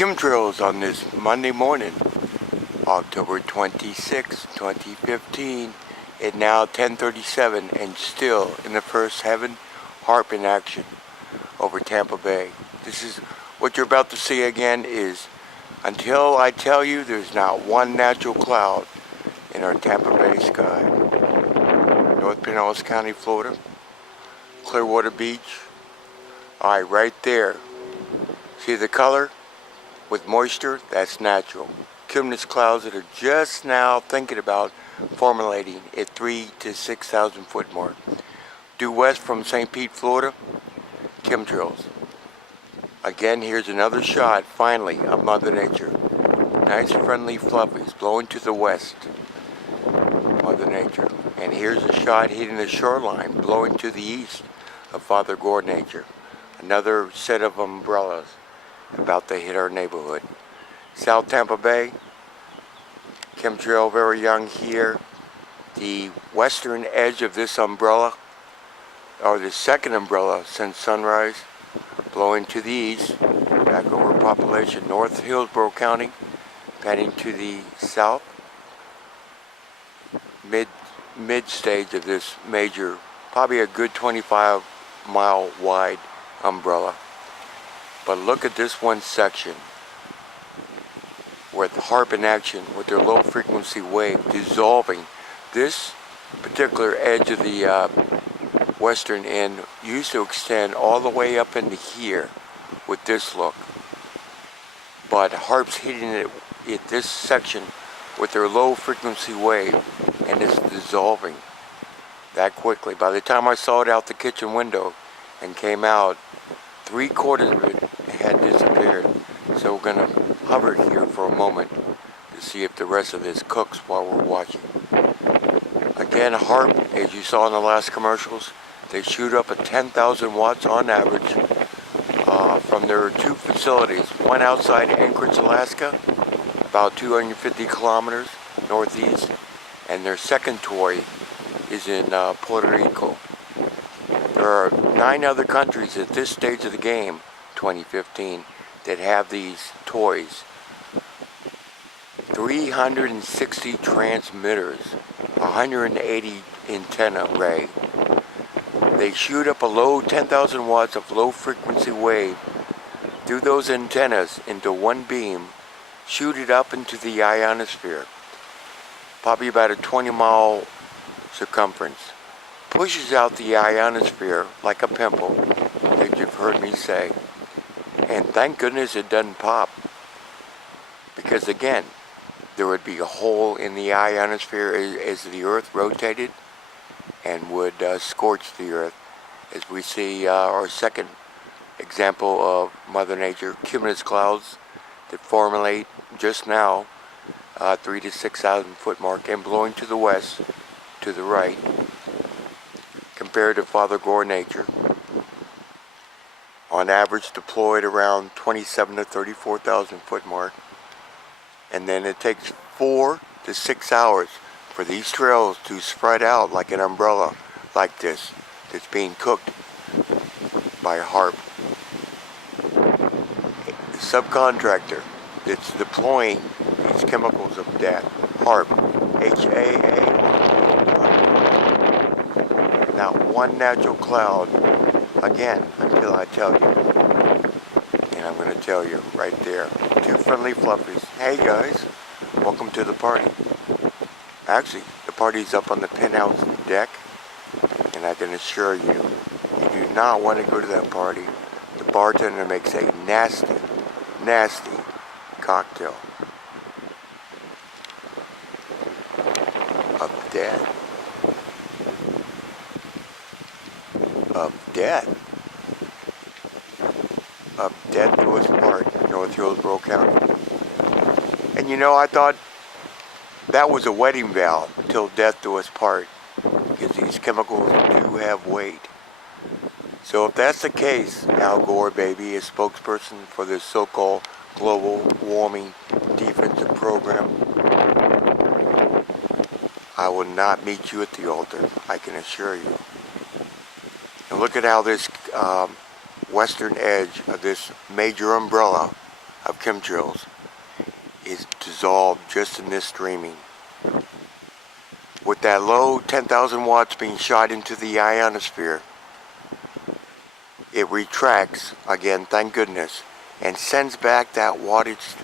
chemtrails on this Monday morning, October 26, 2015. It's now 10:37 and still in the first heaven, HAARP in action over Tampa Bay. This is what you're about to see again is, until I tell you, there's not one natural cloud in our Tampa Bay sky. North Pinellas County, Florida, Clearwater Beach. Alright, right there. See the color? With moisture, that's natural. Cumulus clouds that are just now thinking about formulating at 3,000 to 6,000 foot mark. Due west from St. Pete, Florida, chemtrails. Again, here's another shot, finally, of Mother Nature. Nice friendly fluffies blowing to the west. Mother Nature. And here's a shot hitting the shoreline, blowing to the east of Father Gore Nature. Another set of umbrellas about to hit our neighborhood. South Tampa Bay, chemtrail very young here. The western edge of this umbrella, or the second umbrella since sunrise, blowing to the east, back over population, North Hillsborough County, heading to the south, mid stage of this major, probably a good 25-mile wide umbrella. But look at this one section with HAARP in action with their low frequency wave dissolving. This particular edge of the western end used to extend all the way up into here with this look. But HAARP's hitting it at this section with their low frequency wave, and it's dissolving that quickly. By the time I saw it out the kitchen window and came out, 3/4 of it had disappeared. So we're going to hover here for a moment to see if the rest of this cooks while we're watching. Again, HAARP, as you saw in the last commercials, they shoot up at 10,000 watts on average from their two facilities. One outside Anchorage, Alaska, about 250 kilometers northeast, and their second toy is in Puerto Rico. There are 9 other countries at this stage of the game, 2015, that have these toys. 360 transmitters, 180 antenna array. They shoot up a low 10,000 watts of low frequency wave through those antennas into one beam, shoot it up into the ionosphere, probably about a 20-mile circumference. Pushes out the ionosphere like a pimple, that you've heard me say. And thank goodness it doesn't pop. Because again, there would be a hole in the ionosphere as the Earth rotated and would scorch the Earth. As we see our second example of Mother Nature, cumulus clouds that formulate just now, 3,000 to 6,000 foot mark, and blowing to the west, to the right, compared to Father Gore Nature. On average deployed around 27 to 34,000 foot mark. And then it takes 4 to 6 hours for these trails to spread out like an umbrella like this that's being cooked by HAARP. The subcontractor that's deploying these chemicals of death, HAARP, HAARP. Not one natural cloud, again, until I tell you. And I'm going to tell you right there. 2 friendly fluffies. Hey guys, welcome to the party. Actually, the party's up on the penthouse deck, and I can assure you, you do not want to go to that party. The bartender makes a nasty, nasty cocktail of death. Of death. Of death to us part, North Hillsborough County. And you know, I thought that was a wedding vow, till death do us part, because these chemicals do have weight. So if that's the case, Al Gore, baby, is spokesperson for this so-called global warming defensive program, I will not meet you at the altar, I can assure you. And look at how this western edge of this major umbrella of chemtrails is dissolved just in this streaming. With that low 10,000 watts being shot into the ionosphere, it retracts, again, thank goodness, and sends back that wattage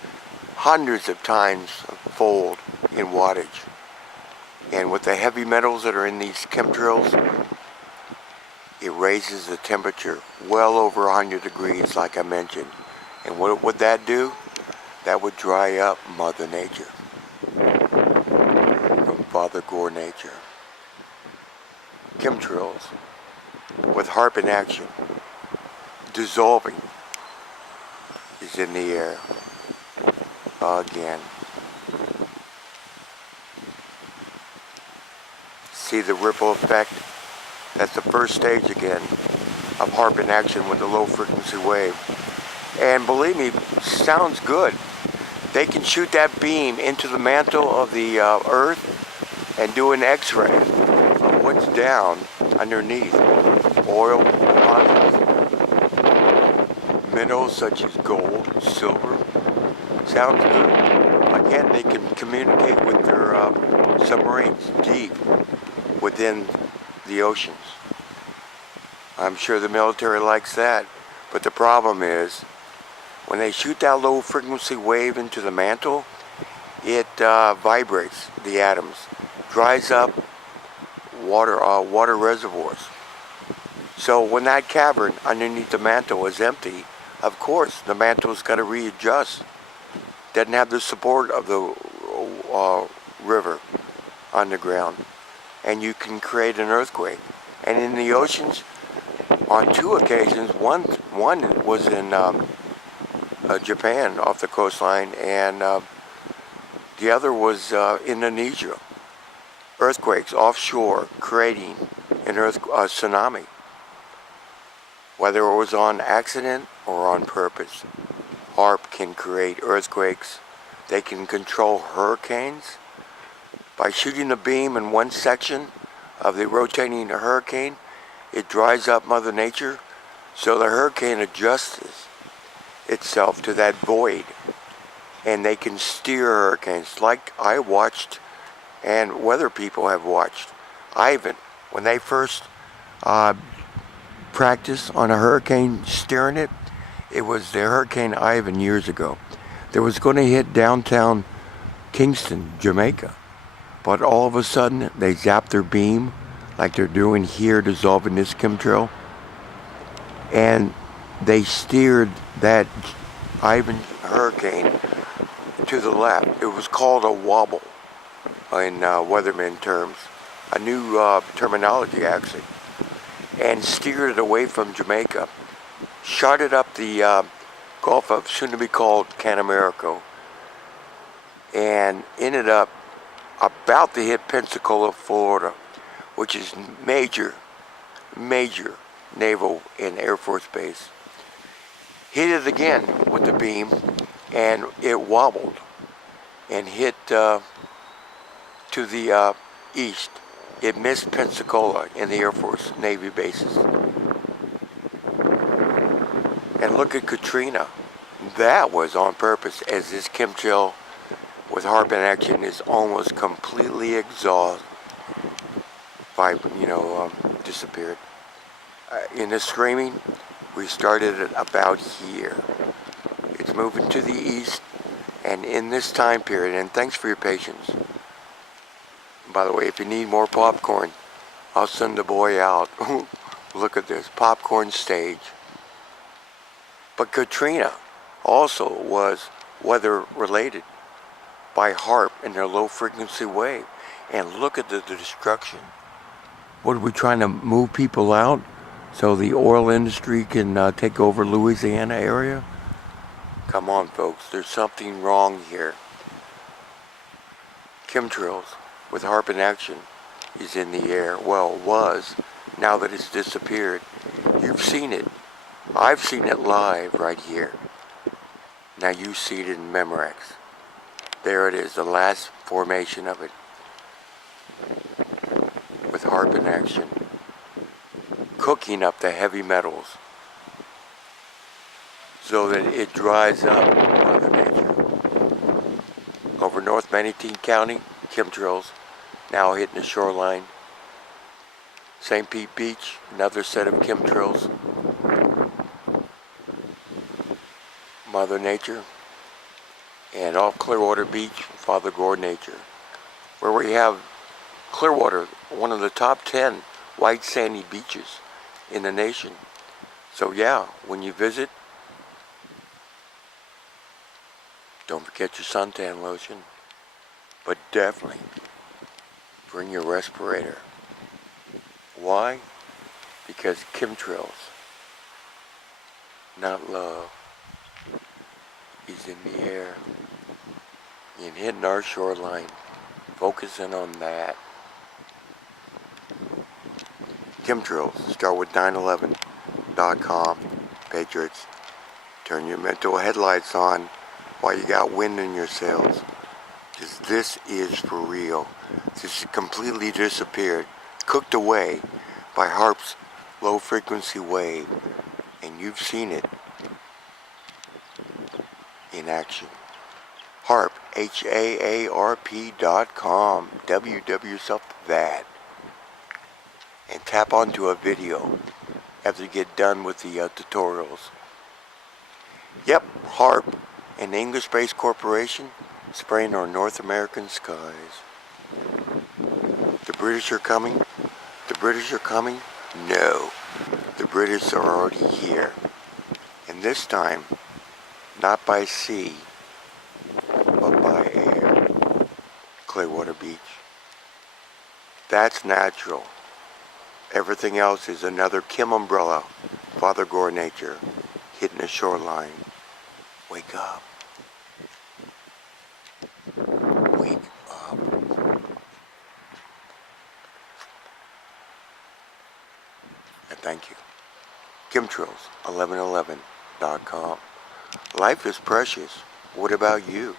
hundreds of times fold in wattage. And with the heavy metals that are in these chemtrails, it raises the temperature well over 100 degrees, like I mentioned. And what would that do? That would dry up Mother Nature. From Father Gore Nature. Chemtrails with HAARP in action. Dissolving is in the air again. See the ripple effect? That's the first stage again of HAARP in action with the low frequency wave. And believe me, sounds good. They can shoot that beam into the mantle of the earth and do an x-ray of what's down underneath. Oil deposits, minerals such as gold, silver. Sounds good. Again, they can communicate with their submarines deep within the oceans. I'm sure the military likes that. But the problem is, when they shoot that low frequency wave into the mantle, it vibrates the atoms, dries up water reservoirs. So when that cavern underneath the mantle is empty, of course the mantle's got to readjust. Doesn't have the support of the river underground, and you can create an earthquake. And in the oceans, on 2 occasions, one was in Japan off the coastline, and the other was Indonesia. Earthquakes offshore creating an tsunami. Whether it was on accident or on purpose, HAARP can create earthquakes. They can control hurricanes. By shooting a beam in one section of the rotating hurricane, it dries up Mother Nature, so the hurricane adjusts itself to that void, and they can steer hurricanes like I watched and weather people have watched. Ivan, when they first practiced on a hurricane steering it, it was the Hurricane Ivan years ago. That was going to hit downtown Kingston, Jamaica, but all of a sudden they zapped their beam like they're doing here, dissolving this chemtrail, and they steered that Ivan hurricane to the left. It was called a wobble in weatherman terms, a new terminology actually, and steered it away from Jamaica, shot it up the Gulf of soon to be called Canamerico, and ended up about to hit Pensacola, Florida, which is major naval and Air Force base. Hit it again with the beam, and it wobbled and hit to the east. It missed Pensacola in the Air Force Navy bases. And look at Katrina. That was on purpose, as this chemtrail with HAARP in action is almost completely exhausted, disappeared. In the streaming, we started at about here. It's moving to the east, and in this time period, and thanks for your patience. By the way, if you need more popcorn, I'll send the boy out. Look at this, popcorn stage. But Katrina also was weather related by HAARP and their low frequency wave. And look at the destruction. What are we trying to move people out so the oil industry can take over Louisiana area? Come on, folks, there's something wrong here. Chemtrails with HAARP in action is in the air. Well, was, now that it's disappeared. You've seen it. I've seen it live right here. Now you see it in Memorex. There it is, the last formation of it with HAARP in action, cooking up the heavy metals so that it dries up Mother Nature. Over North Manatee County, chemtrails now hitting the shoreline. St. Pete Beach, another set of chemtrails. Mother Nature. And off Clearwater Beach, Father Gore Nature. Where we have Clearwater, one of the top 10 white sandy beaches in the nation. So yeah, when you visit, don't forget your suntan lotion, but definitely bring your respirator. Why? Because chemtrails, not love, is in the air and hitting our shoreline. Focusing on that. Chemtrails, start with 911.com. Patriots, turn your mental headlights on while you got wind in your sails. Because this is for real. This is completely disappeared, cooked away by HAARP's low frequency wave. And you've seen it in action. HAARP, HAARP.com. WW yourself that. And tap onto a video after you get done with the tutorials. Yep, HAARP, an English-based corporation, spraying our North American skies. The British are coming? The British are coming? No. The British are already here. And this time, not by sea, but by air. Clearwater Beach. That's natural. Everything else is another Kim umbrella. Father Gore Nature hitting the shoreline. Wake up. Wake up. And thank you. Chemtrails1111.com. Life is precious. What about you?